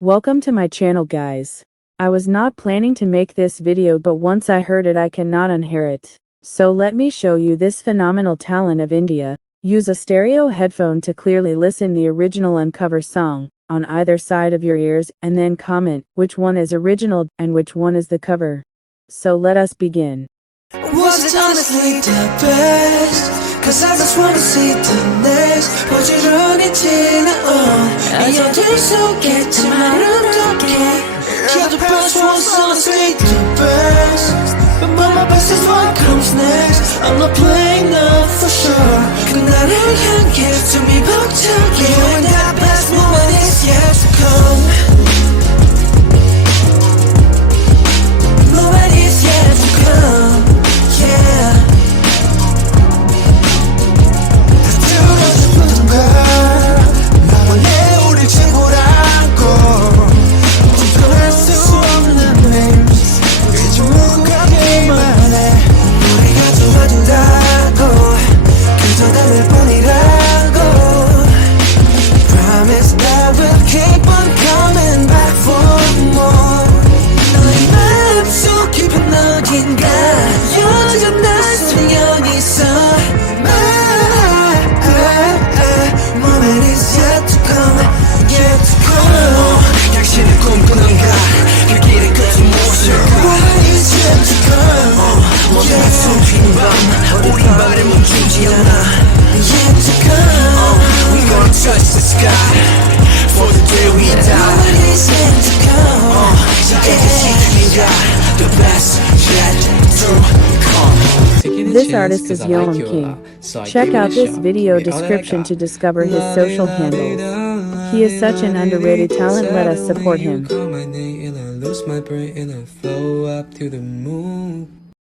Welcome to my channel, guys. I was not planning to make this video, but once I heard it I cannot unhear it. So let me show you this phenomenal talent of India. Use a stereo headphone to clearly listen the original and cover song on either side of your ears, and then comment which one is original and which one is the cover. So let us begin. Was it honestly the best? Cause I just wanna see the next 부지런히 지나온 이 어둠 속에지만 어떡해 You're the best, was honestly the best But my best is what comes next I'm not playing up for sure 그날을 향해 숨이 벅차게 And that best moment is yet to come Moment is yet to come Yeah This artist is YOiM KiNG. Check out this video description to discover his social handles. He is such an underrated talent, let us support him.